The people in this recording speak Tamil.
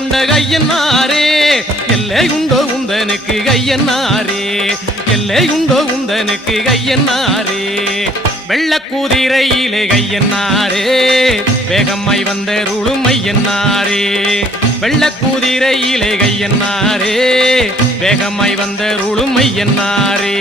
கொண்ட கையன்னாரே எல்லை உண்டோ உந்தனுக்கு கையன்னாரே எல்லை உண்டோ உந்தனுக்கு கையன்னாரே வெள்ளக்குதிரையிலே கையன்னாரே வேகம்மாய் வந்தருளும் ஐயன்னாரே வெள்ளக்குதிரையிலே கையன்னாரே வேகம்மாய் வந்தருளும் ஐயன்னாரே